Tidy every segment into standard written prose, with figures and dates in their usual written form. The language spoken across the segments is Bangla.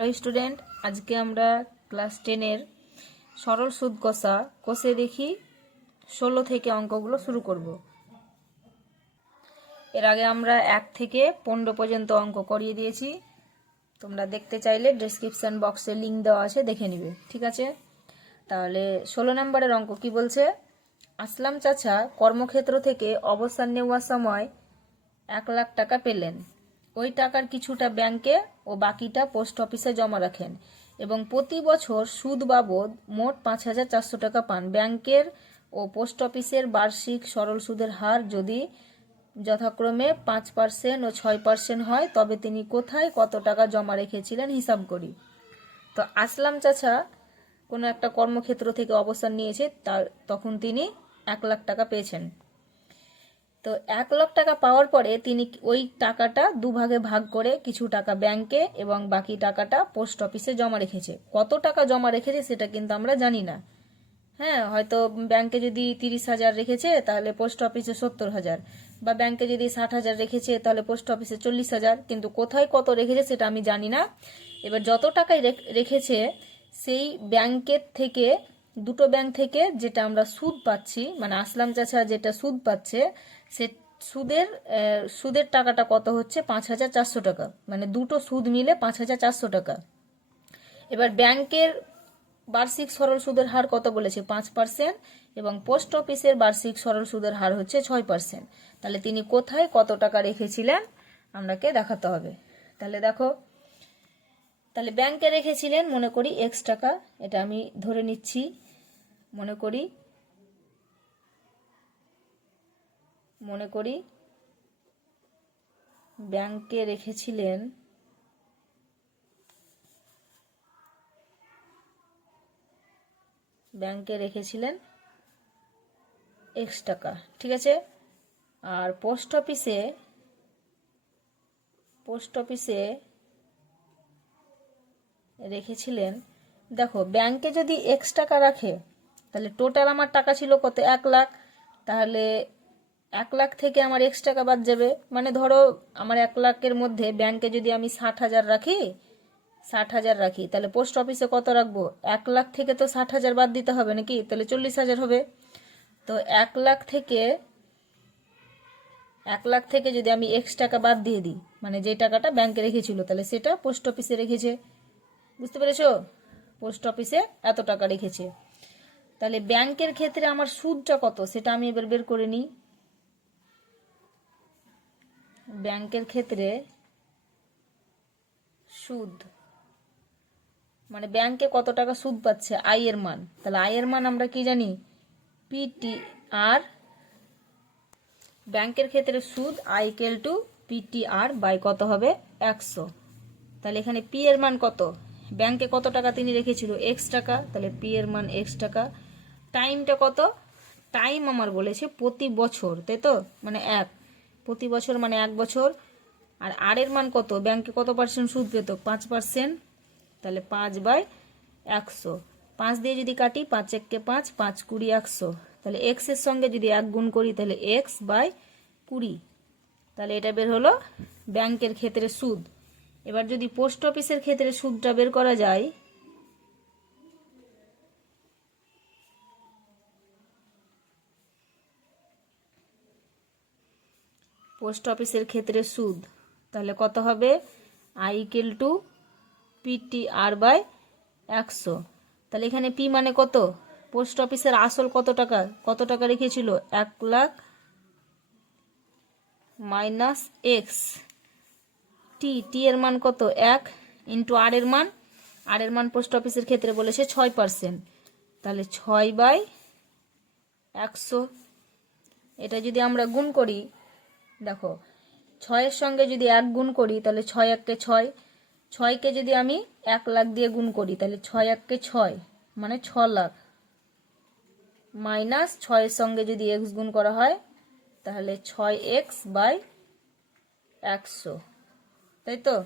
হ্যালো স্টুডেন্ট, আজকে আমরা ক্লাস 10-এর সরল সুদ কষা কষে দেখি 16 থেকে অঙ্কগুলো শুরু করব। এর আগে আমরা 1 থেকে 15 পর্যন্ত অঙ্ক করিয়ে দিয়েছি। তোমরা দেখতে চাইলে ডেসক্রিপশন বক্সে লিংক দেওয়া আছে, দেখে নিবে। ঠিক আছে, তাহলে 16 নম্বরের অঙ্ক কি বলছে? আসলাম চাচা কর্মক্ষেত্র থেকে অবসর নেওয়ার সময় 1 লাখ টাকা পেলেন। ওই টাকার কিছুটা ব্যাংকে ও বাকিটা পোস্ট অফিসে জমা রাখেন এবং প্রতি বছর সুদ বাবদ মোট 5,400 টাকা পান। ব্যাংকের ও পোস্ট অফিসের বার্ষিক সরল সুদের হার যদি যথাক্রমে 5% ও 6% হয়, তবে তিনি কোথায় কত টাকা জমা রেখেছিলেন হিসাব করি। তো আসলাম চাচা কোনো একটা কর্মক্ষেত্র থেকে অবসর নিয়েছে, তখন তিনি 1 লাখ টাকা পেয়েছেন। তো 1 লাখ টাকা পাওয়ার পরে তিনি ওই টাকাটা দুভাগে ভাগ করে কিছু টাকা ব্যাংকে এবং বাকি টাকাটা পোস্ট অফিসে জমা রেখেছে। কত টাকা জমা রেখেছে সেটা কিন্তু আমরা জানি না। হ্যাঁ, হয়তো ব্যাংকে যদি 30,000 রেখেছে তাহলে পোস্ট অফিসে 70,000, বা ব্যাংকে যদি 60,000 রেখেছে তাহলে পোস্ট অফিসে 40,000, কিন্তু কোথায় কত রেখেছে সেটা আমি জানি না। এবার যত টাকাই রেখেছে সেই ব্যাংকের থেকে, দুটো ব্যাংক থেকে যেটা আমরা সুদ পাচ্ছি, মানে আসলাম চাচা যেটা সুদ পাচ্ছে, সে সুদের টাকাটা কত হচ্ছে? 5,400 টাকা। মানে দুটো সুদ মিলে 5,400 টাকা। এবার ব্যাংকের বার্ষিক সরল সুদের হার কত বলেছে? 5%, এবং পোস্ট অফিসের বার্ষিক সরল সুদের হার হচ্ছে 6%। তাহলে তিনি কোথায় কত টাকা রেখেছিলেন আমাকে দেখাতে হবে। তাহলে দেখো, তাহলে ব্যাংকে রেখেছিলেন মনে করি X টাকা, এটা আমি ধরে নিচ্ছি। মনে করি ব্যাংকে রেখেছিলেন X টাকা, ঠিক আছে। আর পোস্ট অফিসে রেখেছিলেন, দেখো ব্যাংকে যদি X টাকা রাখে তাহলে টোটাল আমার টাকা ছিল কত? 1 লাখ। তাহলে 1 লাখ থেকে আমার X টাকা বাদ যাবে। মানে ধরো আমার 1 লাখের মধ্যে ব্যাংকে যদি আমি 60,000 রাখি, তাহলে পোস্ট অফিসে কত রাখবো? 1 লাখ থেকে তো 60,000 বাদ দিতে হবে নাকি? তাহলে 40,000 হবে। তো 1 লাখ থেকে যদি আমি X টাকা বাদ দিয়ে দিই, মানে যে টাকাটা ব্যাংকে রেখেছিল, তাহলে সেটা পোস্ট অফিসে রেখেছে। বুঝতে পেরেছো? পোস্ট অফিসে এত টাকা রেখেছে। তাহলে ব্যাংকের ক্ষেত্রে আমার সুদটা কত সেটা আমি এবার বের করে নিই। ব্যাংকের ক্ষেত্রে সুদ মানে ব্যাংকে কত টাকা সুদ পাচ্ছে, আই এর মান। তাহলে আই এর মান আমরা কি জানি? PTR। ব্যাংকের ক্ষেত্রে সুদ I = PTR বাই কত হবে? 100। তাহলে এখানে পি এর মান কত? ব্যাংকে কত টাকা তিনি রেখেছিল? X টাকা, তাহলে পি এর মান X টাকা। টাইমটা কত? টাইম আমার বলেছে প্রতি বছর, তাই তো, মানে 1 প্রতি বছর, মানে 1 বছর। আর আর এর মান কত? ব্যাংকে কত পার্সেন্ট সুদ পেত? 5%। তাহলে 5/100। 5 দিয়ে যদি কাটি, 5 × 1 = 5, 5 × 20 = 100। তাহলে X এর সঙ্গে যদি 1 গুণ করি তাহলে X/20। তাহলে এটা বের হলো ব্যাংকের ক্ষেত্রে সুদ। এবার যদি পোস্ট অফিসের ক্ষেত্রে সুদটা বের করা যায়, পোস্ট অফিসের ক্ষেত্রে সুদ, তাহলে কত হবে? I = PTR/100। তাহলে এখানে পি মানে কত? পোস্ট অফিসের আসল কত টাকা রেখেছিল? 1 লাখ মাইনাস X। টি এর মান কত? 1 ইন্টু আর এর মান পোস্ট অফিসের ক্ষেত্রে বলেছে 6%। তাহলে 6/100। এটা যদি আমরা গুণ করি, দেখো 6 এর সঙ্গে যদি 1 গুণ করি তাহলে 6 × 1 = 6। 6কে যদি আমি 1 লাখ দিয়ে গুণ করি তাহলে 6 × 1 = 6, মানে 6 লাখ। মাইনাস 6 এর সঙ্গে যদি X গুণ করা হয় তাহলে 6X/100, তাই তো।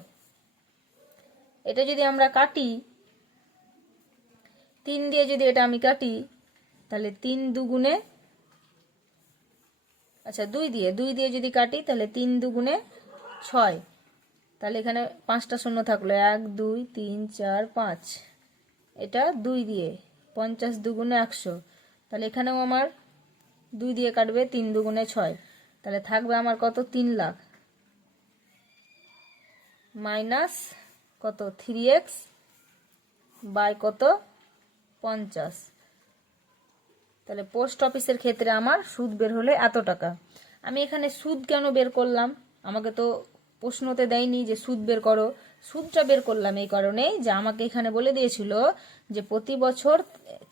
এটা যদি আমরা কাটি, 3 দিয়ে যদি এটা আমি কাটি, তাহলে 3 দুগুণে, আচ্ছা 2 দিয়ে যদি কাটি তাহলে 3 দুগুণে 6, তাহলে এখানে 5টা শূন্য থাকলো, 1 2 3 4 5, এটা 2 দিয়ে, 50 দুগুণে 100, তাহলে এখানেও আমার 2 দিয়ে কাটবে, 3 দুগুণে 6, তাহলে থাকবে আমার কত, 3 লাখ মাইনাস কত 3x বাই কত 50। তাহলে পোস্ট অফিসের ক্ষেত্রে আমার সুদ বের হলে এত টাকা। আমি এখানে সুদ কেন বের করলাম, আমাকে তো প্রশ্নতে দেয়নি যে সুদ বের করো, সুদটা বের করলাম এই কারণেই যে আমাকে এখানে বলে দিয়েছিল যে প্রতি বছর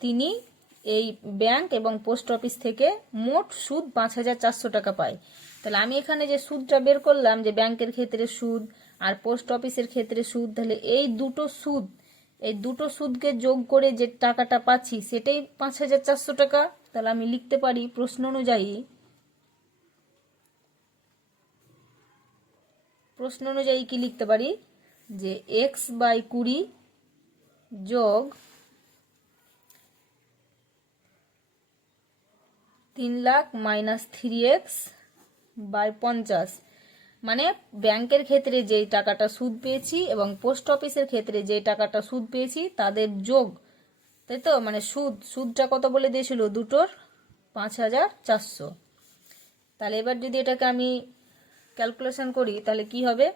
তিনি এই ব্যাংক এবং পোস্ট অফিস থেকে মোট সুদ 5,400 টাকা পায়। তাহলে আমি এখানে যে সুদটা বের করলাম, যে ব্যাংকের ক্ষেত্রে সুদ আর পোস্ট অফিসের ক্ষেত্রে সুদ, তাহলে এই দুটো সুদকে যোগ করে যে টাকাটা পাচ্ছি সেটাই 5,400 টাকা। তাহলে আমি লিখতে পারি প্রশ্ন অনুযায়ী কি লিখতে পারি, যে x/20 যোগ 3 লাখ মাইনাস 3x/50, মানে ব্যাংকের ক্ষেত্রে যেই টাকাটা সুদ পেয়েছি এবং পোস্ট অফিসের ক্ষেত্রে যে টাকাটা সুদ পেয়েছি তাদের যোগ, তাই তো, মানে সুদটা কত বলে দিয়েছিল দুটোর 5,400। তাহলে এবার যদি এটাকে আমি ক্যালকুলেশন করি তাহলে কি হবে,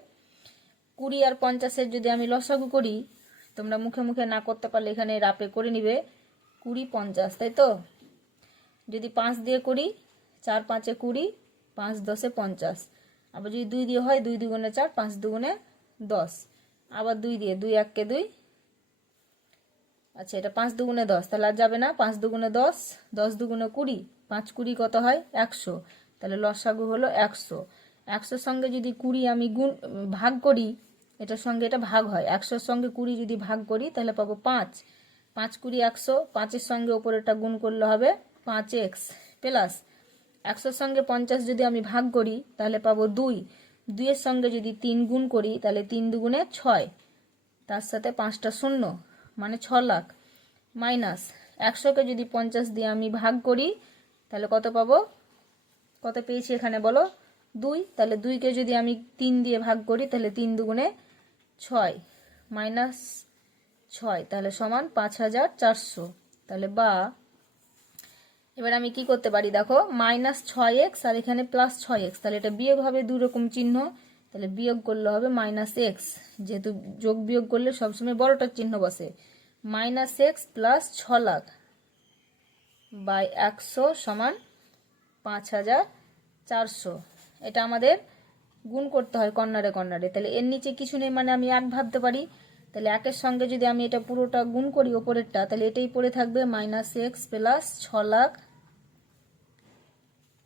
20 আর 50-এর যদি আমি লসাগু করি, তোমরা মুখে মুখে না করতে পারলে এখানে রাপে করে নিবে, 20 50, তাই তো, যদি 5 দিয়ে করি, 4 5-এ 20, 5 10-এ 50, আবার যদি 2 দিয়ে হয়, 2 দুগুণে 4, 5 দুগুণে 10, আবার 2 দিয়ে, 2 1 2, আচ্ছা এটা 5 দুগুণে 10, তাহলে আর যাবে না, 5 দুগুণে 10, 10 দুগুণে 20, 5 20 কত হয় 100, তাহলে লসাগু হলো 100। 100 সঙ্গে যদি 20 আমি ভাগ করি, এটার সঙ্গে এটা ভাগ হয়, 100-র সঙ্গে 20 যদি ভাগ করি তাহলে পাবো 5, 5 20 100, 5-এর সঙ্গে ওপরেটা গুণ করলে হবে 5x প্লাস 100-র সঙ্গে 50 যদি আমি ভাগ করি তাহলে পাবো 2, 2-এর সঙ্গে যদি 3 গুণ করি তাহলে 3 দুগুণে 6, তার সাথে 5টা শূন্য মানে 6 লাখ, মাইনাস 100-কে যদি 50 দিয়ে আমি ভাগ করি তাহলে কত পাবো, কত পেয়েছি এখানে বলো 2, তাহলে 2-কে যদি আমি 3 দিয়ে ভাগ করি তাহলে 3 দুগুণে 6 মাইনাস 6, তাহলে সমান 5,400। তাহলে বা এবার আমি কি করতে পারি দেখো, মাইনাস 6x আর এখানে প্লাস 6x, তাহলে এটা বিয়োগ হবে, দুই রকম চিহ্ন, তাহলে বিয়োগ করলে হবে মাইনাস x, যেহেতু যোগ বিয়োগ করলে সবসময় বড়টার চিহ্ন বসে, minus x plus 6 lakh by 100 সমান 5,400। এটা আমাদের গুণ করতে হয় কর্নারে কর্নারে, তাহলে এর নিচে কিছু নেই মানে আমি 1 ভাবতে পারি, তাহলে 1-এর সঙ্গে যদি আমি এটা পুরোটা গুণ করি ওপরেরটা, তাহলে এটাই পড়ে থাকবে মাইনাস x প্লাস 6 লাখ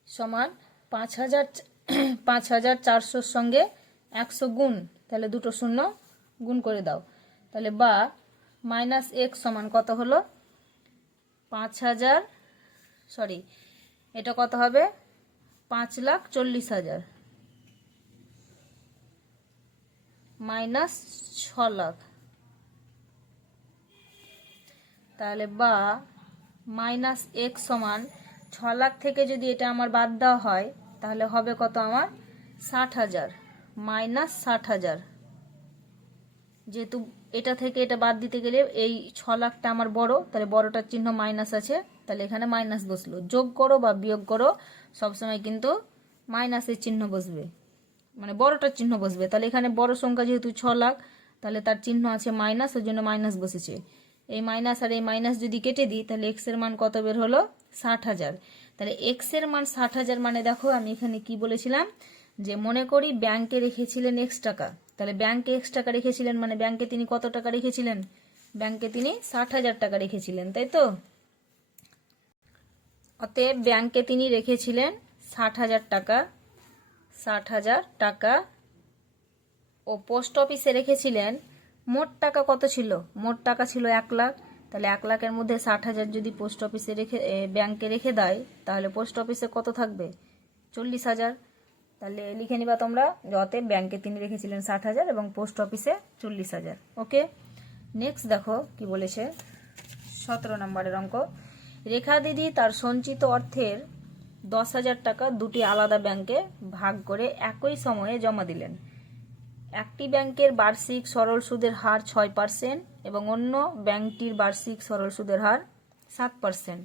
সমান 5,400-র সঙ্গে 100 গুণ, তাহলে দুটো শূন্য গুণ করে দাও, তাহলে বা মাইনাস x সমান কত হলো 5,000, সরি এটা কত হবে 5,40,000 মাইনাস 6 লাখ, তাহলে বা মাইনাস x সমান 6 লাখ থেকে যদি এটা আমার বাদ দেওয়া হয় তাহলে হবে কত আমার 60,000 মাইনাস 60,000, যেহেতু এটা থেকে এটা বাদ দিতে গেলে এই 6 লাখটা আমার বড়, তাহলে বড়টার চিহ্ন মাইনাস আছে, তাহলে এখানে মাইনাস বসলো, যোগ করো বা বিয়োগ করো সবসময় কিন্তু মাইনাসের চিহ্ন বসবে, মানে বড়টার চিহ্ন বসবে, তাহলে এখানে বড় সংখ্যা যেহেতু 6 লাখ তাহলে তার চিহ্ন আছে মাইনাস, ওর জন্য মাইনাস বসেছে, এই মাইনাস আর এই মাইনাস যদি কেটে দিই তাহলে x এর মান কত বের হলো 60,000। তাহলে x এর মান 60,000 মানে দেখো আমি এখানে কি বলেছিলাম, যে মনে করি ব্যাংকে রেখেছিলেন x টাকা, তাহলে ব্যাংকে x টাকা রেখেছিলেন মানে ব্যাংকে তিনি কত টাকা রেখেছিলেন, ব্যাংকে তিনি 60,000 টাকা রেখেছিলেন, তাই তো, অতএব ব্যাংকে তিনি রেখেছিলেন 60,000 টাকা, 60,000 টাকা, ও পোস্ট অফিসে রেখেছিলেন মোট টাকা কত ছিল, মোট টাকা ছিল 1 লাখ, তাহলে 1 লাখের মধ্যে 60,000 যদি পোস্ট অফিসে ব্যাংকে রেখে দেয় তাহলে পোস্ট অফিসে কত থাকবে 40,000, তাহলে লিখে নিবা তোমরা, অতএব ব্যাংকে তিনি রেখেছিলেন 60,000 এবং পোস্ট অফিসে 40,000। ওকে, নেক্সট দেখো কি বলেছে 17 নম্বরের অঙ্ক, রেখা দিদি তার সঞ্চিত অর্থের 10,000 টাকা দুটি আলাদা ব্যাংকে ভাগ করে একই সময়ে জমা দিলেন, একটি ব্যাংকের বার্ষিক সরল সুদের হার 6% এবং অন্য ব্যাংকটির বার্ষিক সরল সুদের হার 7%।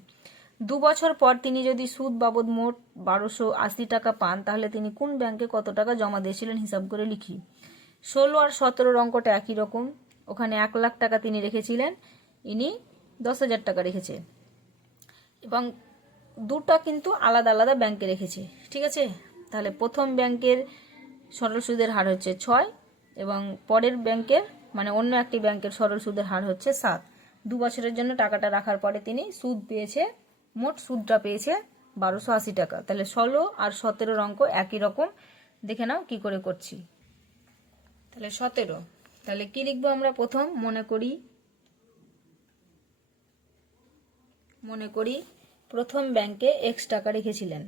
2 বছর পর তিনি যদি সুদ বাবদ মোট 1280 টাকা পান, তাহলে তিনি কোন ব্যাংকে কত টাকা জমা দিয়েছিলেন হিসাব করে লিখি। 16 আর 17 অঙ্কটা একই রকম। ওখানে 1 লাখ টাকা তিনি রেখেছিলেন, ইনি 10,000 টাকা রেখেছে এবং দুটা কিন্তু আলাদা আলাদা ব্যাংকে রেখেছে। ঠিক আছে, তাহলে প্রথম ব্যাংকের সরল সুদের হার হচ্ছে 6 এবং পরের ব্যাংকের মানে অন্য একটি ব্যাংকের সরল সুদের হার হচ্ছে 7। 2 বছরের জন্য টাকাটা রাখার পরে তিনি সুদ পেয়েছে, মোট সুদটা পেয়েছে 1280 টাকা। তাহলে 16 আর 17 অঙ্ক একই রকম। দেখে নাও কি করে করছি। তাহলে 17, তাহলে কি লিখবো আমরা? প্রথম মনে করি প্রথম ব্যাংকে x টাকা রেখেছিলেন।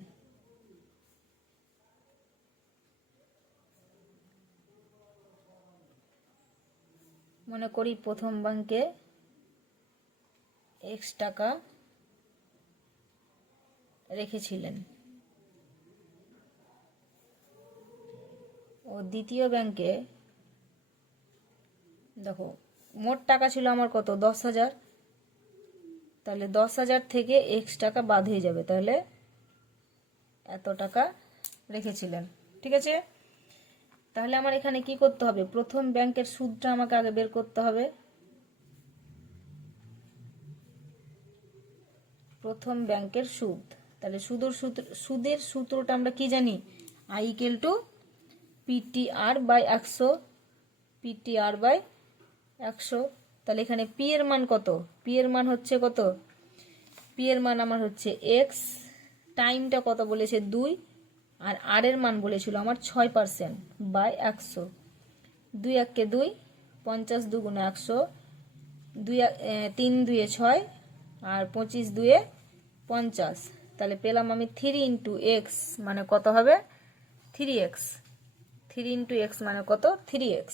মনে করি প্রথম ব্যাংকে x টাকা রেখেছিলেন ও দ্বিতীয় ব্যাংকে দেখো মোট টাকা ছিল আমার কত? 10,000। তাহলে 10,000 থেকে x টাকা বাদ হয়ে যাবে, তাহলে এত টাকা রেখেছিলেন। ঠিক আছে, তাহলে আমার এখানে কি করতে হবে? প্রথম ব্যাংকের সুদটা আমাকে আগে বের করতে হবে। প্রথম ব্যাংকের সুদ, তাহলে সুদের সূত্রটা আমরা কি জানি? I = PTR/100, PTR/100। তাহলে এখানে P এর মান কত? P এর মান হচ্ছে কত? P এর মান আমার হচ্ছে x, টাইমটা কত বলেছে? 2, আর R এর মান বলেছিল আমার 6%/100। 2 × 2 50, 2 × 100, 3 × 2 6 আর 25 × 2 50। তাহলে পেলাম আমি 3 × x মানে কত হবে? 3x। 3 × x মানে কত? 3x।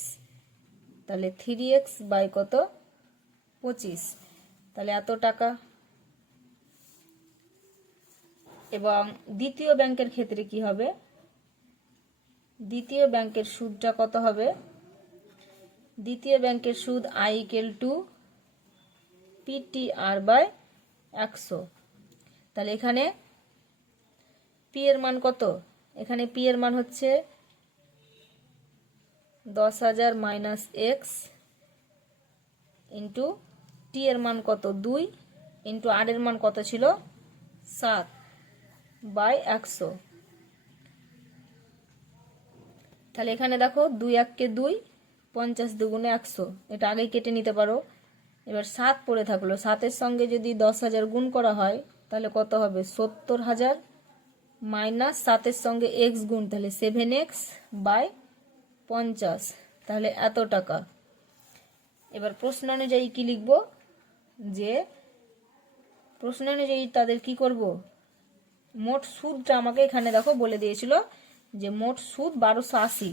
তাহলে 3x বাই কত? 25। তাহলে এত টাকা। এবং দ্বিতীয় ব্যাংকের ক্ষেত্রে কি হবে? দ্বিতীয় ব্যাংকের সুদটা কত হবে? দ্বিতীয় ব্যাংকের সুদ I = PTR/100। তাহলে এখানে P এর মান কত? এখানে P এর মান হচ্ছে 10,000 - x ইন্টু T এর মান কত? 2 ইন্টু R এর মান কত ছিল? 7/100। তাহলে এখানে দেখো 2 × 2 50, 2 × 100, এটা আগেই কেটে নিতে পারো। এবার 7 পড়ে থাকলো, 7-এর সঙ্গে যদি 10,000 গুণ করা হয় তাহলে কত হবে? 70,000 মাইনাস 7-এর সঙ্গে x গুণ, তাহলে 7x/50। তাহলে এত টাকা। এবার প্রশ্ন অনুযায়ী কি লিখব? যে প্রশ্ন অনুযায়ী তাদের কি করব? মোট সুদটা আমাকে এখানে দেখো বলে দিয়েছিল যে মোট সুদ 1280,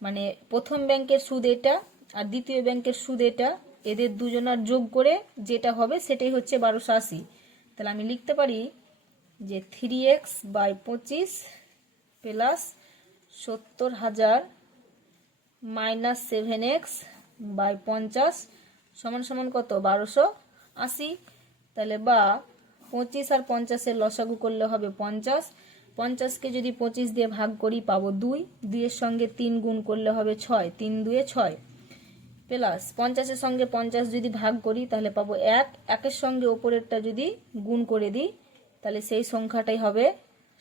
মানে প্রথম ব্যাংকের সুদ এটা আর দ্বিতীয় ব্যাংকের সুদ এটা, এদের দুজনার যোগ করে যেটা হবে সেটাই হচ্ছে 1280। তাহলে আমি লিখতে পারি যে 3x/25 প্লাস 70,000 মাইনাস 7x/50 সমান সমান কত? 1280। তাহলে বা 25 আর 50-এর লসাগু করলে হবে 50। 50-কে যদি 25 দিয়ে ভাগ করি পাবো 2, 2-এর সঙ্গে 3 গুণ করলে হবে 6, 3 × 2 = 6, প্লাস 50-এর সঙ্গে 50 যদি ভাগ করি তাহলে পাবো 1, 1-এর সঙ্গে ওপরেরটা যদি গুণ করে দিই তাহলে সেই সংখ্যাটাই হবে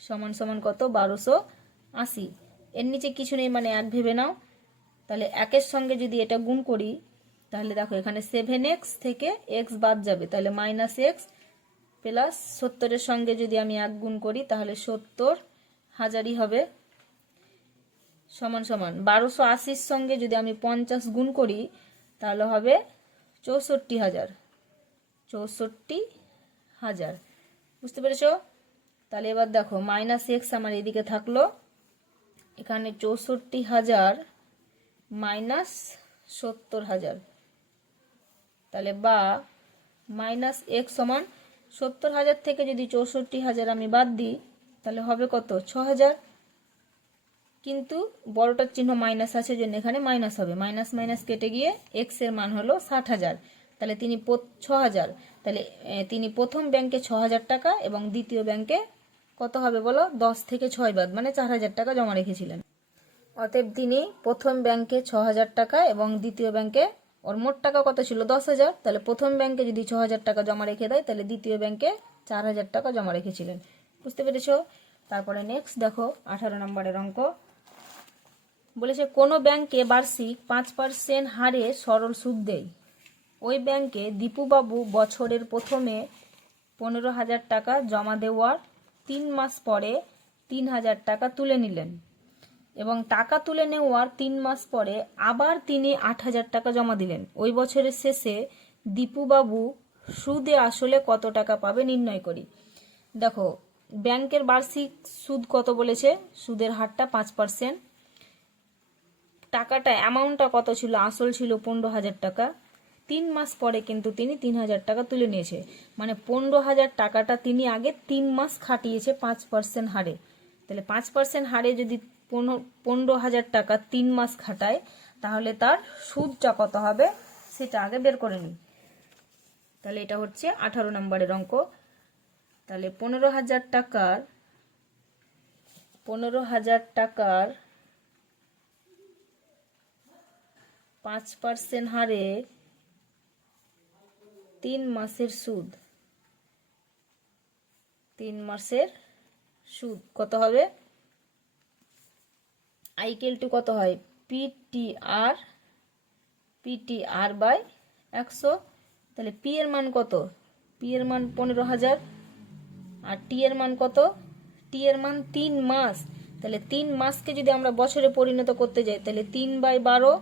সমান সমান কত? 1280। এর নিচে কিছু নেই মানে 1 ভেবে নাও। তাহলে 1-এর সঙ্গে যদি এটা গুণ করি তাহলে দেখো এখানে 7x থেকে x বাদ যাবে, তাহলে -x, প্লাস 70-এর সঙ্গে যদি আমি 1 গুণ করি তাহলে 70,000ই হবে, সমান সমান 1280-র সঙ্গে যদি আমি 50 গুণ করি তাহলে হবে 64,000। 64,000, বুঝতে পেরেছো? তাহলে এবার দেখো -x আমার এদিকে থাকলো, এখানে 64,000 মাইনাস 70,000। তাহলে বা -x সমান 70,000 থেকে যদি 64,000 আমি বাদ দিই তাহলে হবে কত? 6,000। কিন্তু বড়টার চিহ্ন মাইনাস আছে জন্য এখানে মাইনাস হবে, মাইনাস মাইনাস কেটে গিয়ে এক্স এর মান হলো 60,000। তাহলে তিনি 6,000, তাহলে তিনি প্রথম ব্যাংকে 6,000 টাকা এবং দ্বিতীয় ব্যাংকে কত হবে বলো, 10 থেকে 6 বাদ মানে 4,000 টাকা জমা রেখেছিলেন। অতএব তিনি প্রথম ব্যাংকে 6,000 টাকা এবং দ্বিতীয় ব্যাংকে, ওর মোট টাকা কত ছিল 10,000, তাহলে প্রথম ব্যাংকে যদি 6,000 টাকা জমা রেখে দেয় তাহলে দ্বিতীয় ব্যাংকে 4,000 টাকা জমা রেখেছিলেন। বুঝতে পেরেছো? তারপরে নেক্সট দেখো 18 নম্বরের অঙ্ক বলেছে কোনো ব্যাংকে বার্ষিক 5% হারে সরল সুদ দেয়। ওই ব্যাংকে দীপুবাবু বছরের প্রথমে 15,000 টাকা জমা দেওয়ার 3 মাস পরে 3,000 টাকা তুলে নিলেন এবং টাকা তুলে নেওয়ার 3 মাস পরে আবার তিনি 8,000 টাকা জমা দিলেন। ওই বছরের শেষে দীপুবাবু সুদে আসলে কত টাকা পাবে নির্ণয় করি। দেখো ব্যাংকের বার্ষিক সুদ কত বলেছে, সুদের হারটা 5%, টাকাটা অ্যামাউন্টটা কত ছিল, আসল ছিল 15,000 টাকা, 3 মাস পরে কিন্তু তিনি 3,000 টাকা তুলে নিয়েছে, মানে 15,000 টাকাটা তিনি আগে 3 মাস খাটিয়েছে 5% হারে। তাহলে 5% হারে যদি 15,000 টাকা 3 মাস খাটায় তাহলে তার সুদটা কত হবে সেটা আগে বের করে নিই। তাহলে এটা হচ্ছে 18 নম্বরের অঙ্ক। তাহলে 15,000 টাকার 5% হারে 3 মাসের সুদ, 3 মাসের সুদ কত হবে, আইকেল টু কত হয় পিটিআর বাই 100। তাহলে পি এর মান কত, পি এর মান 15,000 আর টি এর মান কত, টি এর মান 3 মাস। তাহলে 3 মাসকে যদি আমরা বছরে পরিণত করতে যাই তাহলে 3/12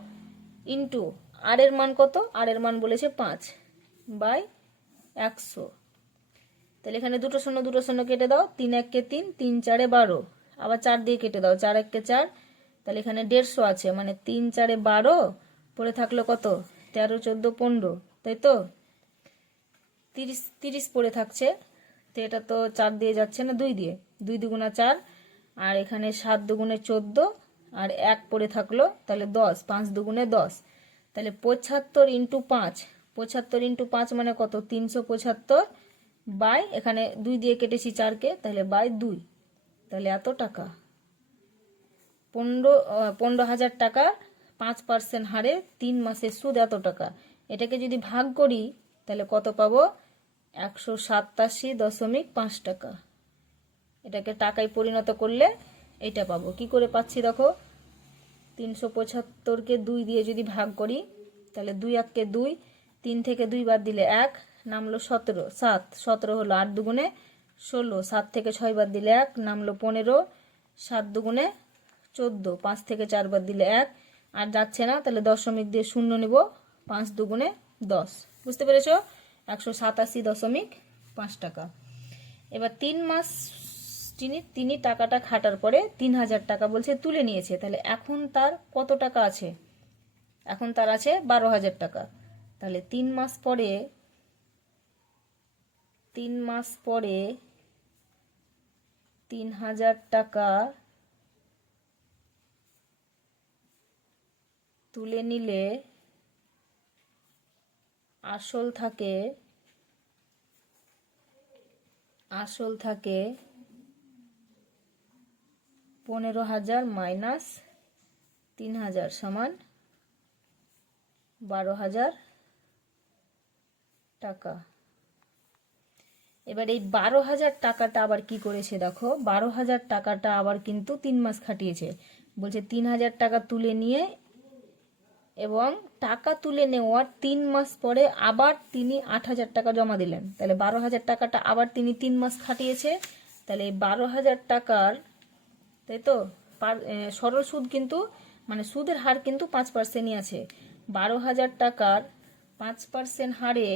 ইন্টু আর এর মান কত, আর এর মান বলেছে 5/100। তাহলে এখানে দুটো শূন্য কেটে দাও, 3 1 3, 3 4 12, আবার 4 দিয়ে কেটে দাও, 4 1 4। তাহলে এখানে 150 আছে, মানে 3 4 12 পড়ে থাকলো কত 13 14 15, তাই তো 30 পড়ে থাকছে। তো এটা তো 4 দিয়ে যাচ্ছে না, 2 দিয়ে, 2 দুগুণা 4, আর এখানে 7 দুগুণে 14 আর 1 পড়ে থাকলো, তাহলে 10, 5 দুগুণে 10। তাহলে 75 ইন্টু 5, 75 ইন্টু 5 মানে কত 375 বাই, এখানে 2 দিয়ে কেটেছি 4কে, তাহলে বাই 2। তাহলে এত টাকা 15,000 টাকা 5% হারে 3 মাসের সুদ এত টাকা। এটাকে যদি ভাগ করি তাহলে কত পাবো, 187.5 টাকা। এটাকে টাকায় পরিণত করলে এইটা পাবো। কি করে পাচ্ছি দেখো, 375কে 2 দিয়ে যদি ভাগ করি তাহলে 2 1 2, 3 থেকে 2 বাদ দিলে 1, নামলো 17, 17 হলো 8 দুগুণে 16, 7 থেকে 6 বাদ দিলে 1, নামলো 15, 7 দুগুণে 14, 5 থেকে 4 বাদ দিলে 1, আর যাচ্ছে না, তাহলে দশমিক দিয়ে শূন্য নিব, 5 দুগুণে 10। বুঝতে পেরেছো, 187.5 টাকা। এবার 3 মাস তিনি টাকাটা খাটার পরে 3,000 টাকা বলছে তুলে নিয়েছে, তাহলে এখন তার কত টাকা আছে, এখন তার আছে 12,000 টাকা। তাহলে 3 মাস পরে 3,000 টাকা তুলে নিলে আসল থাকে 15,000 মাইনাস 3,000 সমান 12,000 টাকা। এবার এই 12,000 টাকাটা আবার কি করেছে দেখো, 12,000 টাকাটা আবার কিন্তু 3 মাস খাটিয়েছে। বলছে 3,000 টাকা তুলে নিয়ে এবং টাকা তুলে নেওয়ার 3 মাস পরে আবার তিনি 8,000 টাকা জমা দিলেন। তাহলে 12,000 টাকাটা আবার তিনি 3 মাস খাটিয়েছে। তাহলে এই 12,000 টাকার, তাই তো সরল সুদ কিন্তু মানে সুদের হার কিন্তু 5%ই আছে। 12,000 টাকার 5% হারে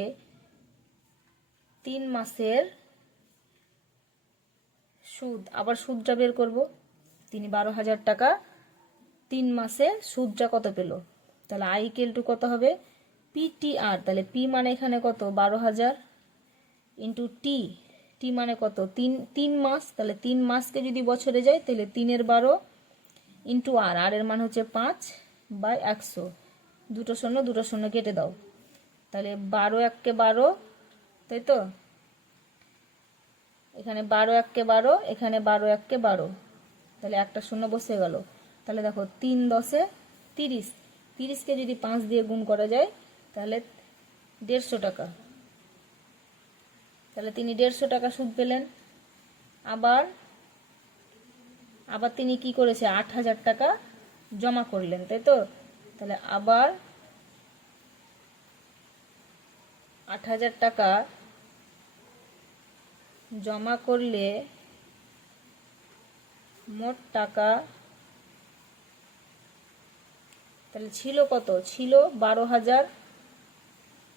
3 মাসের সুদ, আবার সুদটা বের করব। তিনি 12,000 টাকা 3 মাসে সুদটা কত পেল, তাহলে আই=টু কত হবে পিটিআর। তাহলে পি মানে এখানে কত 12,000 ইন্টু টি মানে কত 3 মাস। তাহলে 3 মাসকে যদি বছরে যায় তাহলে 3 এর 12 ইন্টু আর, আর এর মান হচ্ছে 5/100, দুটো শূন্য কেটে দাও, তাহলে 12 1 12, তাই তো, এখানে 12 1 12, এখানে 12 1 12, তাহলে একটা শূন্য বসে গেল। তাহলে দেখো 3 10 30, 30কে যদি 5 দিয়ে গুণ করা যায় তাহলে 150 টাকা, তাহলে তিনি 150 টাকা সুদ পেলেন। আবার তিনি কি করেছে, 8,000 টাকা জমা করলেন, তাই তো, তাহলে আবার 8,000 টাকা জমা করলে মোট টাকা তাহলে ছিল কত, ছিল 12,000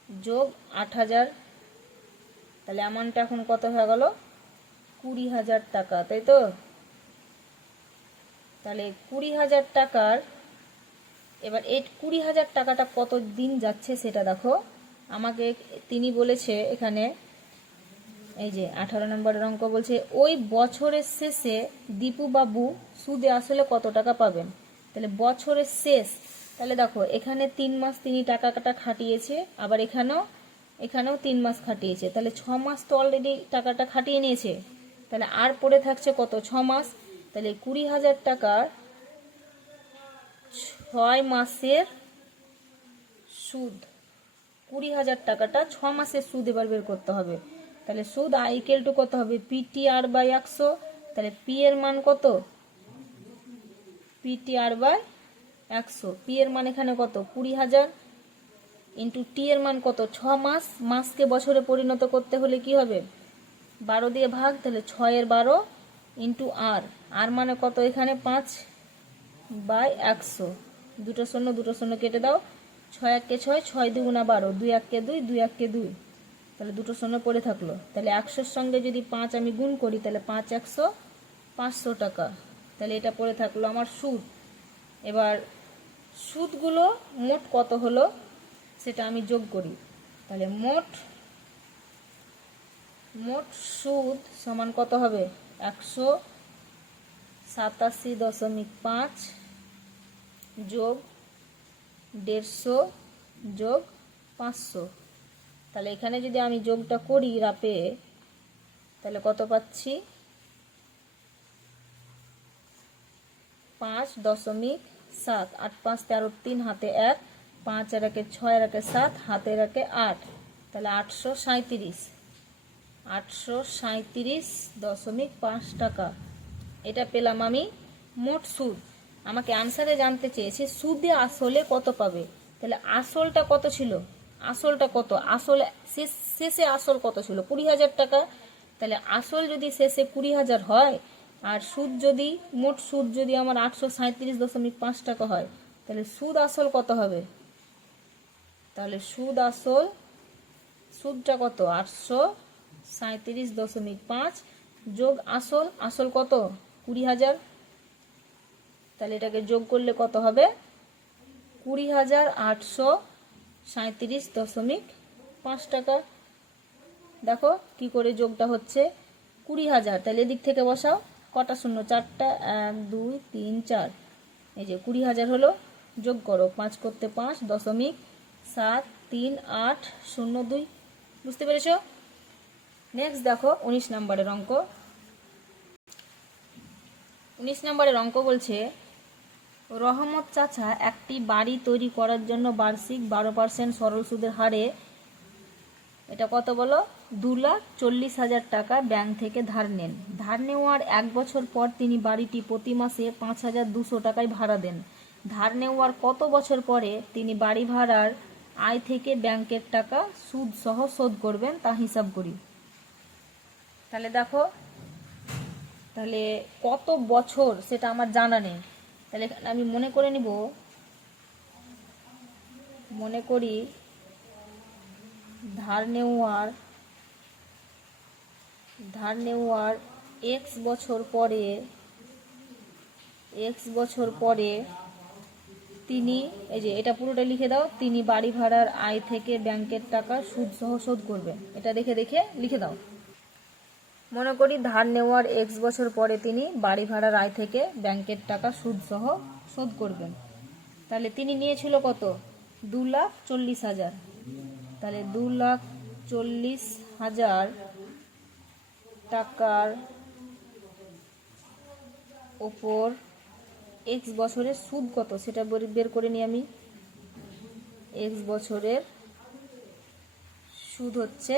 যোগ 8,000, তাহলে অ্যামাউন্টটা এখন কত হয়ে গেল, 20,000 টাকা, তাই তো। তাহলে 20,000 টাকার, এবার এই 20,000 টাকাটা কত দিন যাচ্ছে সেটা দেখো। আমাকে তিনি বলেছে এখানে, এই যে 18 নম্বরের অঙ্ক বলছে, ওই বছরের শেষে দীপু বাবু সুদে আসলে কত টাকা পাবেন। তাহলে বছরের শেষ, তাহলে দেখো এখানে 3 মাস তিনি টাকাটা খাটিয়েছে, আবার এখানেও 3 মাস খাটিয়েছে, তাহলে 6 মাস তো অলরেডি টাকাটা খাটিয়ে নিয়েছে, তাহলে আর পড়ে থাকছে কত, 6 মাস। তাহলে 20,000 টাকার 6 মাসের সুদ, 20,000 টাকাটা 6 মাসের সুদ এবার বের করতে হবে। তাহলে সুদ আই ইকুয়াল টু কত হবে, PTR/100, তাহলে পি এর মান কত, PTR/100, পি এর মান এখানে কত 20,000, ইন্টু টি এর মান কত 6 মাস, মাসকে বছরে পরিণত করতে হলে কি হবে, 12 দিয়ে ভাগ, তাহলে 6 এর 12 ইন্টু আর, আর মানে কত এখানে 5/100, দুটো শূন্য কেটে দাও, 6 1 6, 6 2 12, 2 1 2, 2 1 2, তাহলে দুটো শূন্য পড়ে থাকলো। তাহলে 100-র সঙ্গে যদি 5 আমি গুণ করি তাহলে 5 100 500 টাকা, তাহলে এটা পড়ে থাকলো আমার সুদ। এবার সুদগুলো মোট কত হলো সেটা আমি যোগ করি, তাহলে মোট সুদ সমান কত হবে, 187.5 যোগ 150 যোগ 500, তাহলে এখানে যদি আমি যোগটা করি রাপে তাহলে কত পাচ্ছি, 5.7, 8 5 13, 3 হাতে 1, 5 আর 1 6 আর 1 7, হাতের 1 8, তাহলে 837.5 টাকা, এটা পেলাম আমি মোট সুদ। আমাকে আনসারে জানতে চেয়েছে সুদে আসলে কত পাবে, তাহলে আসলটা কত ছিল, আসলটা কত, আসলে শেষে আসল কত ছিল 20,000 টাকা, তাহলে আসল যদি শেষে 20,000 হয় আর সুদ যদি, মোট সুদ যদি আমার 837.5 টাকা হয়, তাহলে সুদ আসল কত হবে, তাহলে সুদটা কত 837.5 যোগ আসল কত 20,000, তাহলে এটাকে যোগ করলে কত হবে 20,837.5 টাকা। দেখো কি করে যোগটা হচ্ছে, 20,000, তাহলে এদিক থেকে বসাও, কটা শূন্য, 4টা, 1 2 3 4, এই যে 20,000 হলো, যোগ করো, 5 করতে 5.73802, বুঝতে পেরেছো। নেক্সট দেখো 19 নম্বরের অঙ্ক। 19 নম্বরের অঙ্ক বলছে, রহমত চাচা একটি বাড়ি তৈরি করার জন্য বার্ষিক 12% সরল সুদের হারে, এটা কত বলো, 2,40,000 টাকা ব্যাংক থেকে ধার নেন। ধার নেওয়ার 1 বছর পর তিনি বাড়িটি প্রতি মাসে 5,200 টাকায় ভাড়া দেন। ধার নেওয়ার কত বছর পরে তিনি বাড়ি ভাড়ার আয় থেকে ব্যাংকের টাকা সুদ সহ শোধ করবেন তা হিসাব করি। তাহলে দেখো, তাহলে কত বছর সেটা আমার জানা নেই, তাহলে আমি মনে করে নিব, মনে করি ধার নেওয়ার এক্স বছর পরে তিনি, এই যে এটা পুরোটা লিখে দাও, তিনি বাড়ি ভাড়ার আয় থেকে ব্যাংকের টাকা সুদ সহ শোধ করবেন, এটা দেখে লিখে দাও। মনে করি ধার নেওয়ার এক্স বছর পরে তিনি বাড়ি ভাড়ার আয় থেকে ব্যাংকের টাকা সুদ সহ শোধ করবেন। তাহলে তিনি নিয়েছিল কত? 2,40,000। তাহলে 2,40,000 টাকার ওপর এক্স বছরের সুদ কত সেটা বের করে নিই আমি। এক্স বছরের সুদ হচ্ছে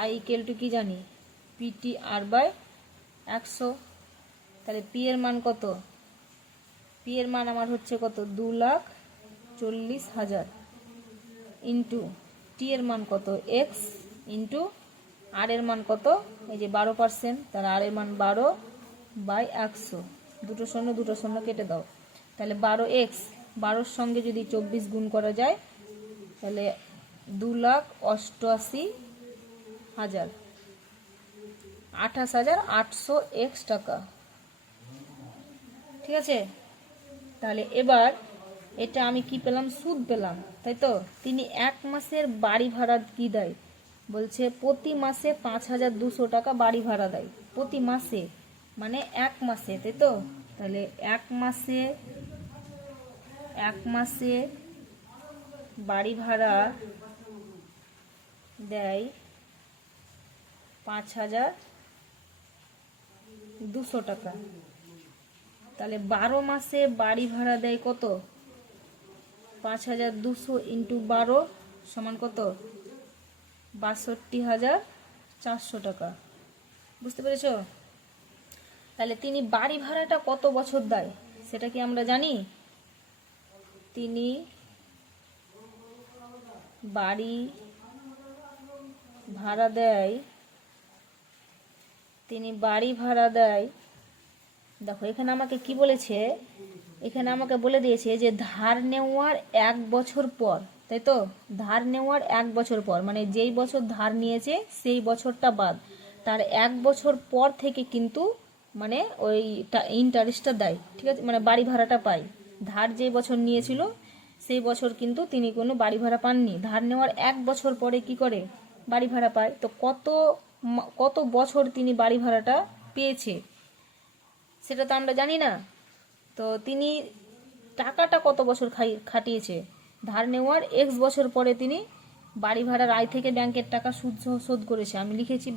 আই ইকুয়াল টু কি জানি, PTR/100। তাহলে পি এর মান কত? পি এর মান আমার হচ্ছে কত? 2,40,000 ইন্টু টি এর মান কত? এক্স ইন্টু আর এর মান কত? এই যে 12%, তার আর এর মান 12/100। দুটো শূন্য কেটে দাও। তাহলে 12x, 12-র সঙ্গে যদি 24 গুণ করা যায় তাহলে 2,88,000, 28,800 এক্স টাকা। ঠিক আছে? তাহলে এবার এটা আমি কি পেলাম? সুদ পেলাম, তাই তো? তিনি এক মাসের বাড়ি ভাড়া কি দেয়? বলছে প্রতি মাসে 5,200 টাকা বাড়ি ভাড়া দেয়। প্রতি মাসে মানে এক মাসে, তাই তো? তাহলে এক মাসে বাড়ি ভাড়া দেয় 5,200 টাকা। তাহলে 12 মাসে বাড়ি ভাড়া দেয় কত? 5,200 ইন্টু 12 সমান কত? 62,400 টাকা। বুঝতে পেরেছ? তাহলে তিনি বাড়ি ভাড়াটা কত বছর দেয় সেটা কি আমরা জানি? তিনি বাড়ি ভাড়া দেয়, দেখো এখানে আমাকে কি বলেছে? এখানে আমাকে বলে দিয়েছে যে ধার নেওয়ার 1 বছর পর, তাই তো? ধার নেওয়ার 1 বছর পর মানে যেই বছর ধার নিয়েছে সেই বছরটা বাদ, তার 1 বছর পর থেকে কিন্তু মানে ওই ইন্টারেস্টটা দেয়। ঠিক আছে? মানে বাড়ি ভাড়াটা পায়। ধার যেই বছর নিয়েছিল সেই বছর কিন্তু তিনি কোনো বাড়ি ভাড়া পাননি। ধার নেওয়ার 1 বছর পরে কি করে? বাড়ি ভাড়া পায়। তো কত বছর তিনি বাড়ি ভাড়াটা পেয়েছে সেটা তো আমরা জানি না। তো তিনি টাকাটা কত বছর খাটিয়েছে? ধার নেওয়ার এক্স বছর পরে তিনি বাড়ি ভাড়ার আয় থেকে ব্যাংকের টাকা সুদ শোধ করেছে। আমি লিখেছি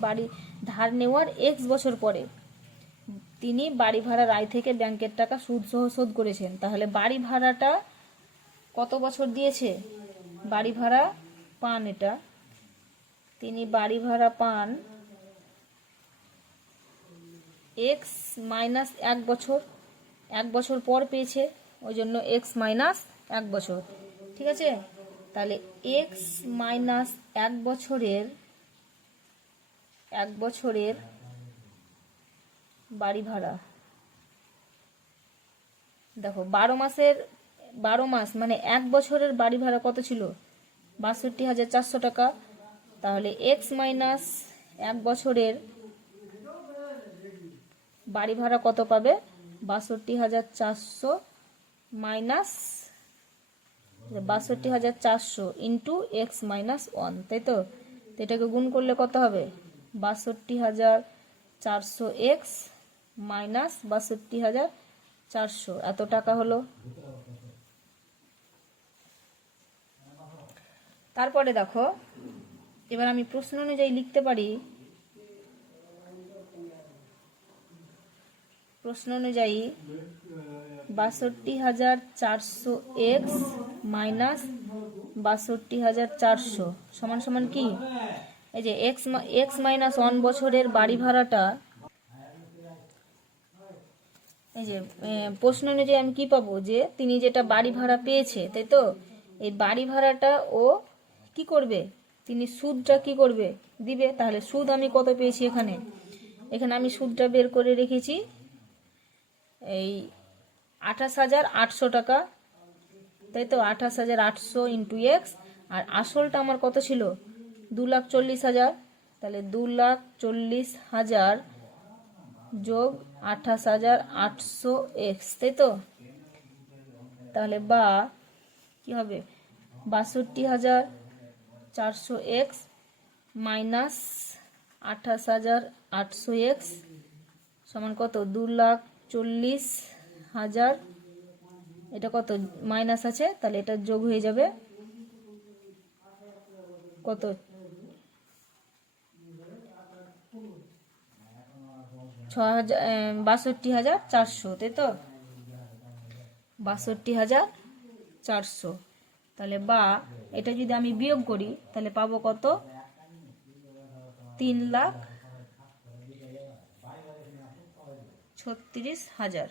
ধার নেওয়ার এক্স বছর পরে তিনি বাড়ি ভাড়ার আয় থেকে ব্যাংকের টাকা সুদ শোধ করেছেন। তাহলে বাড়ি ভাড়াটা কত বছর দিয়েছে? বাড়ি ভাড়া পান, এটা তিনি বাড়ি ভাড়া পান এক্স মাইনাস 1 বছর, 1 বছর পর পেয়েছে, ওই জন্য এক্স মাইনাস 1 বছর। ঠিক আছে? তাহলে এক্স মাইনাস 1 বছরের বাড়ি ভাড়া, দেখো 12 মাস মানে 1 বছরের বাড়ি ভাড়া কত ছিল? 62,400 টাকা। তাহলে এক্স মাইনাস 1 বছরের বাড়ি ভাড়া কত পাবে? 62,400 মাইনাস 62,400 ইন্টু এক্স মাইনাস 1, তাই তো? এটাকে গুণ করলে কত হবে? 62,400 এক্স মাইনাস 62,400, এত টাকা হলো। তারপরে দেখো এবার আমি প্রশ্ন অনুযায়ী লিখতে পারি। প্রশ্ন অনুযায়ী 62,400 এক্স মাইনাস 62,400 সমান সমান কি? এই যে এক্স মাইনাস 1 বছরের বাড়ি ভাড়াটা, এই যে প্রশ্ন অনুযায়ী আমি কি পাবো? যে তিনি যেটা বাড়ি ভাড়া পেয়েছে, তাই তো? এই বাড়ি ভাড়াটা ও কি করবে? তিনি সুদটা কি করবে? দিবে। তাহলে সুদ আমি কত পেয়েছি? এখানে আমি সুদটা বের করে রেখেছি, এই 28,800 টাকা, তাই তো? 28,800 ইন্টু এক্স, আর আসলটা আমার কত ছিল? 2,40,000। তাহলে 2,40,000 যোগ 28,800 এক্স, তাই তো? তাহলে বা কি হবে? 62,400 এক্স মাইনাস 28,800x সমান কত, 2,40,000। এটা কত মাইনাস আছে, তাহলে এটা যোগ হয়ে যাবে কত, 62,400, তাই তো, 62,400। তাহলে বা এটা যদি আমি বিয়োগ করি তাহলে পাবো কত, 3,36,000,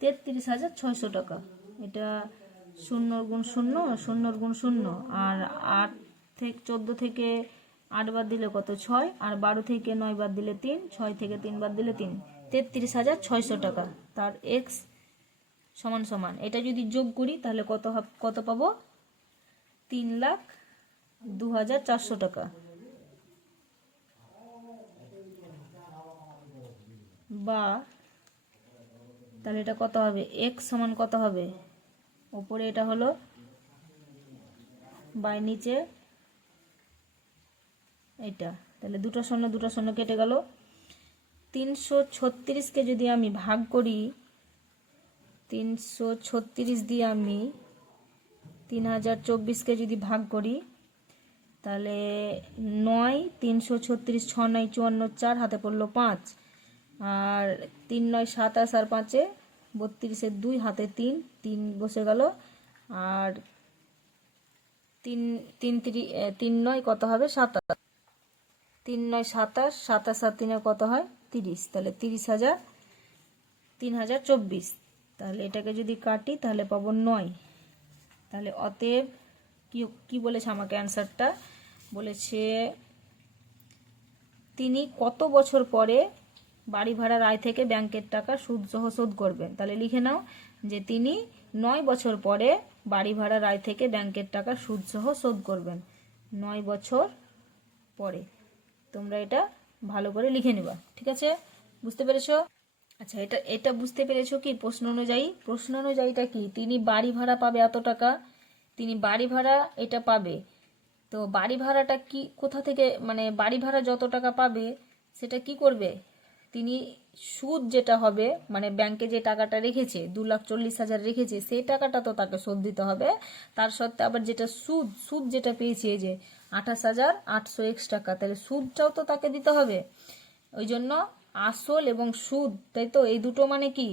33,600 টাকা। এটা 0 গুণ 0, 0 গুণ 0, আর 8 থেকে 14 থেকে 8 বাদ দিলে কত, 6, আর 12 থেকে 9 বাদ দিলে 3, 6 থেকে 3 বাদ দিলে 3, 33,600 টাকা। তার এক্স সমান সমান এটা যদি যোগ করি তাহলে কত পাবো, 3,02,400 টাকা। বা তাহলে এটা কত হবে, এক্স সমান কত হবে, উপরে এটা হলো বাই নিচে এটা, তাহলে দুটো শূন্য কেটে গেল। 336কে যদি আমি ভাগ করি, 336 দিয়ে আমি 3,024কে যদি ভাগ করি তাহলে 9, 336, 6, 9, 54, 4 হাতে পড়লো 5, আর 3, 9, 27, আর 5, 32, 2 হাতে 3, 3 বসে গেল, আর 3, 9 কত হবে, 27, 3, 9, 27, 27 আর 3 কত হয়, 30, তাহলে 30,024। তাহলে এটাকে যদি কাটি তাহলে পাবো 9। তাহলে অতএব কি বলেছে আমাকে অ্যান্সারটা, বলেছে তিনি কত বছর পরে বাড়ি ভাড়ার আয় থেকে ব্যাংকের টাকা সুদ সহ শোধ করবেন। তাহলে লিখে নাও যে তিনি 9 বছর পরে বাড়ি ভাড়ার আয় থেকে ব্যাংকের টাকা সুদ সহ শোধ করবেন, 9 বছর পরে। তোমরা এটা ভালো করে লিখে নেবা, ঠিক আছে, বুঝতে পেরেছো? আচ্ছা, এটা বুঝতে পেরেছো কি প্রশ্ন অনুযায়ীটা কি, তিনি বাড়ি ভাড়া পাবে এত টাকা, তিনি বাড়ি ভাড়া এটা পাবে, তো বাড়ি ভাড়াটা কি কোথা থেকে, মানে বাড়ি ভাড়া যত টাকা পাবে সেটা কি করবে, তিনি সুদ যেটা হবে, মানে ব্যাংকে যে টাকাটা রেখেছে 2,40,000 রেখেছে, সেই টাকাটা তো তাকে শোধ দিতে হবে। তার সত্ত্বে আবার যেটা সুদ যেটা পেয়েছে, এই যে 28,800 টাকা, তাহলে সুদটাও তো তাকে দিতে হবে। ওই জন্য আসল এবং সুদ, তাই তো, এই দুটো মানে কি,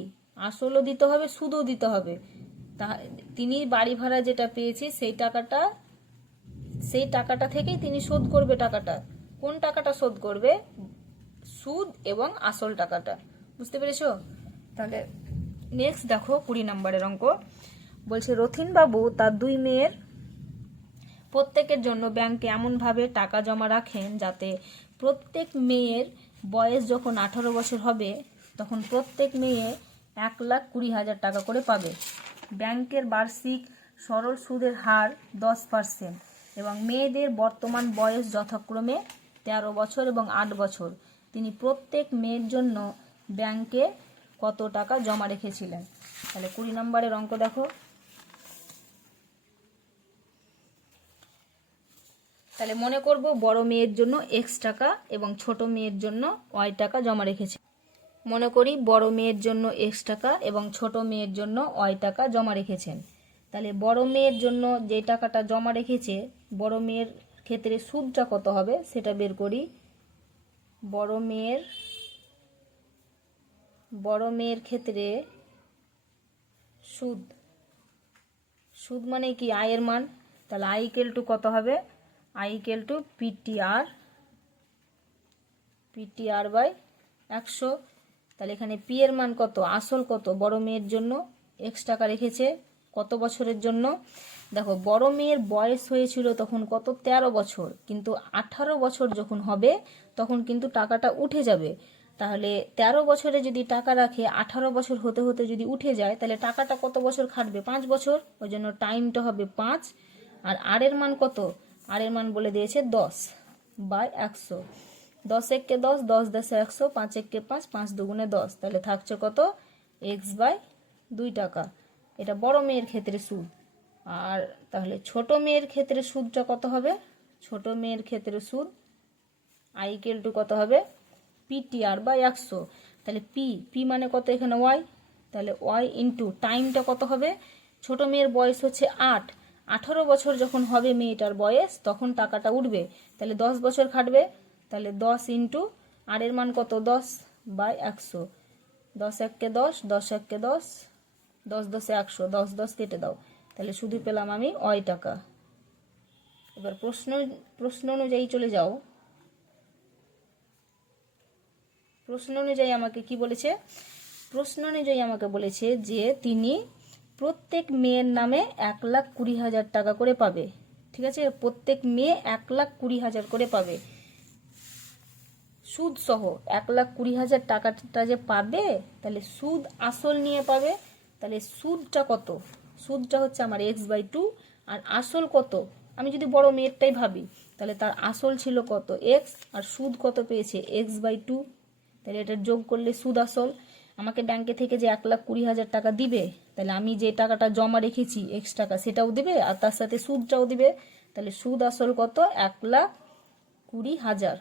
আসলও দিতে হবে সুদও দিতে হবে। তিনি বাড়ি ভাড়া যেটা পেয়েছে সেই টাকাটা থেকেই তিনি শোধ করবে টাকাটা। কোন টাকাটা শোধ করবে, সুদ এবং আসল টাকাটা, বুঝতে পেরেছো? তাহলে নেক্সট দেখো 20 নম্বরের অঙ্ক, বলছে রথিন বাবু তার 2 মেয়ের প্রত্যেকের জন্য ব্যাংকে এমনভাবে টাকা জমা রাখেন যাতে প্রত্যেক মেয়ের বয়স যখন 18 বছর হবে তখন প্রত্যেক মেয়ে 1,20,000 টাকা করে পাবে। ব্যাংকের বার্ষিক সরল সুদের হার 10% এবং মেয়েদের বর্তমান বয়স যথাক্রমে 13 বছর এবং 8 বছর। তিনি প্রত্যেক মেয়ের জন্য ব্যাংকে কত টাকা জমা রেখেছিলেন? তাহলে 20 নম্বরের অঙ্ক দেখো। তাহলে মনে করব বড় মেয়ের জন্য x টাকা এবং ছোট মেয়ের জন্য y টাকা জমা রেখেছে। মনে করি বড় মেয়ের জন্য x টাকা এবং ছোট মেয়ের জন্য y টাকা জমা রেখেছেন। তাহলে বড় মেয়ের জন্য যে টাকাটা জমা রেখেছে, বড় মেয়ের ক্ষেত্রে সুদটা কত হবে সেটা বের করি। বড় মেয়ের ক্ষেত্রে সুদ মানে কি, আয়ের মান। তাহলে i = কত হবে, i = PTR বাই 100। তাহলে এখানে p এর মান কত, আসল কত, বড় মেয়ের জন্য x টাকা রেখেছে কত বছরের জন্য। দেখো বড় মেয়ের বয়স হয়েছিল তখন কত, 13 বছর, কিন্তু 18 বছর যখন হবে তখন কিন্তু টাকাটা উঠে যাবে। তাহলে 13 বছরে যদি টাকা রাখে 18 বছর হতে হতে যদি উঠে যায় তাহলে টাকাটা কত বছর খাটবে, 5 বছর। ওই জন্য টাইমটা হবে 5। আর আর এর মান কত, আর এর মান বলে দিয়েছে 10/100। 10 একে 10, 10 10 100, 5 একে 5, 5 দুগুণে 10। তাহলে থাকছে কত, x/2 টাকা। এটা বড় মেয়ের ক্ষেত্রে সুদ। আর তাহলে ছোট মেয়ের ক্ষেত্রে সুদটা কত হবে, ছোট মেয়ের ক্ষেত্রে সুদ আই ইকুয়াল টু কত হবে পিটিআর বা 100। তাহলে পি মানে কত এখানে ওয়াই, তাহলে ওয়াই ইন্টু টাইমটা কত হবে, ছোট মেয়ের বয়স হচ্ছে 18 বছর যখন হবে মেয়েটার বয়স তখন টাকাটা উঠবে, তাহলে 10 বছর খাটবে, তাহলে 10 ইন্টু আর এর মান কত 10 বাই 100, 10 এককে 10, 10 এককে 10, 10 10 100, 10 10 কেটে দাও, তাহলে শুধু পেলাম আমি ওই টাকা। এবার প্রশ্ন অনুযায়ী চলে যাও। প্রশ্ন অনুযায়ী আমাকে কি বলেছে, প্রশ্ন অনুযায়ী আমাকে বলেছে যে তিনি প্রত্যেক মেয়ের নামে 1,20,000 টাকা করে পাবে। ঠিক আছে, প্রত্যেক মেয়ে 1,20,000 করে পাবে সুদ সহ। 1,20,000 টাকাটা যে পাবে, তাহলে সুদ আসল নিয়ে পাবে। তাহলে সুদটা কত, সুদটা হচ্ছে আমার x/2, আর আসল কত, আমি যদি বড় মেয়েরটাই ভাবি তাহলে তার আসল ছিল কত x, আর সুদ কত পেয়েছে x/2, তাহলে এটা যোগ করলে সুদ আসল। আমাকে ব্যাংকে থেকে যে 1,20,000 টাকা দিবে, তাহলে আমি যে টাকাটা জমা রেখেছি x টাকা সেটাও দিবে, আর তার সাথে সুদটাও দিবে, তাহলে সুদ আসল কত 1,20,000।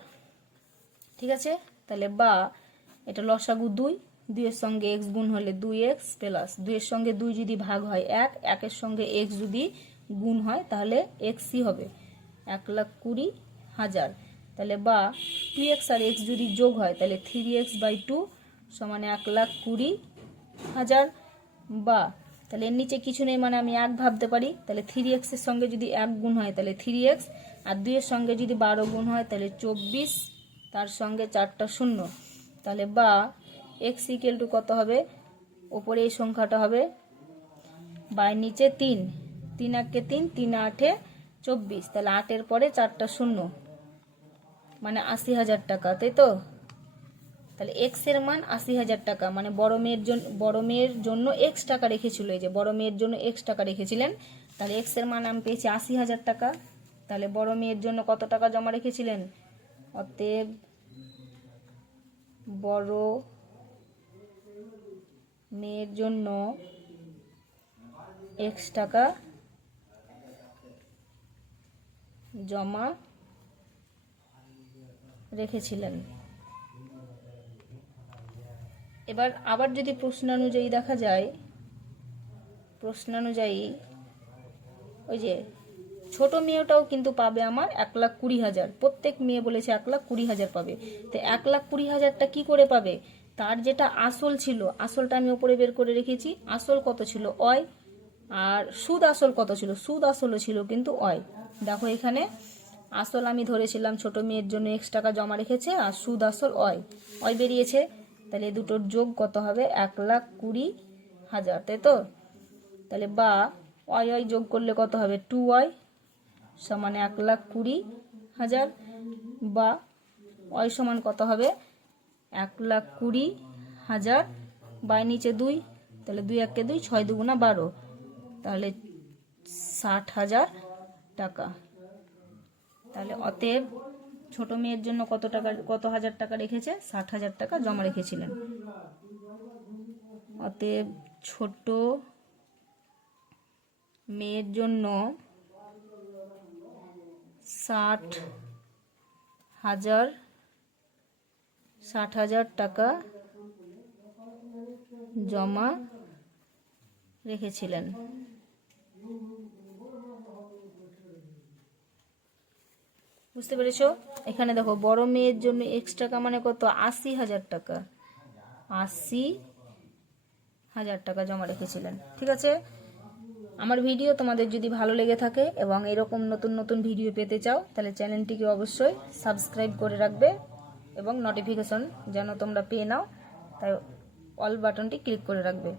ঠিক আছে, তাহলে বা এটা লসাগু 2, 2 এর সঙ্গে x গুণ হলে 2x প্লাস 2 এর সঙ্গে 2 যদি ভাগ হয় 1, 1 এর সঙ্গে x যদি গুণ হয় তাহলে xই হবে 1,20,000। তাহলে বা 2x আর x যদি যোগ হয় তাহলে 3x/2 সমান 1,20,000। বা তাহলে এর নিচে কিছু নেই মানে আমি 1 ভাবতে পারি, তাহলে 3x এর সঙ্গে যদি 1 গুণ হয় তাহলে 3x, আর 2 এর সঙ্গে যদি 12 গুণ হয় তাহলে 24, তার সঙ্গে 4টা শূন্য, তাহলে বা x ইকুয়াল টু কত হবে, ওপরে এই সংখ্যাটা হবে বাই নিচে 3, 3 একে 3, 3 8 24, তাহলে 8 এর পরে 4টা শূন্য মানে 80,000 টাকা, তাই তো। তাহলে x এর মান 80,000 টাকা, মানে বড় মেয়ের জন্য x টাকা রেখেছিল, এই যে বড় মেয়ের জন্য x টাকা রেখেছিলেন, তাহলে x এর মান আমি পেয়েছি 80,000 টাকা। তাহলে বড় মেয়ের জন্য কত টাকা জমা রেখেছিলেন, অতএব বড় মেয়ের জন্য x টাকা জমা রেখেছিলেন। এবার আবার যদি প্রশ্ন অনুযায়ী দেখা যায়, প্রশ্ন অনুযায়ী ওই যে ছোট মেয়েটাও কিন্তু পাবে আমার 1,20,000, প্রত্যেক মেয়ে বলেছে 1,20,000 পাবে। তো 1,20,000টা কি করে পাবে, তার যেটা আসল ছিল, আসলটা আমি উপরে বের করে রেখেছি, আসল কত ছিল ওই, আর সুদ আসল কত ছিল, সুদ আসলও ছিল কিন্তু ওই। দেখো এখানে আসল আমি ধরেছিলাম ছোট মেয়ের জন্য x টাকা জমা রেখেছে, আর সুদ আসল ওই বেরিয়েছে, তাহলে দুটোর যোগ কত হবে 1,20,000, তাই তো। তাহলে বা ওই যোগ করলে কত হবে 2y সমান 1,20,000, বা ওই সমান কত হবে 1,20,000 বাই নিচে 2, তাহলে 2 একে 2, 6 2 12, তাহলে 60,000 টাকা। তাহলে অতএব ছোট মেয়ের জন্য কত হাজার টাকা রেখেছে, 60,000 টাকা জমা রেখেছিলেন। অতএব ছোট মেয়ের জন্য 60,000 টাকা জমা রেখেছিলেন। বুঝতে পেরেছো? এখানে দেখো বড় মেয়ের জন্য x টাকা মানে কত 80,000 টাকা, 80,000 টাকা জমা রেখেছিলেন। ঠিক আছে, আমার ভিডিও তোমাদের যদি ভালো লেগে থাকে এবং এরকম নতুন নতুন ভিডিও পেতে চাও তাহলে চ্যানেলটিকে অবশ্যই সাবস্ক্রাইব করে রাখবে এবং নোটিফিকেশন যেন তোমরা পেয়ে নাও, তাই অল বাটনটি ক্লিক করে রাখবে।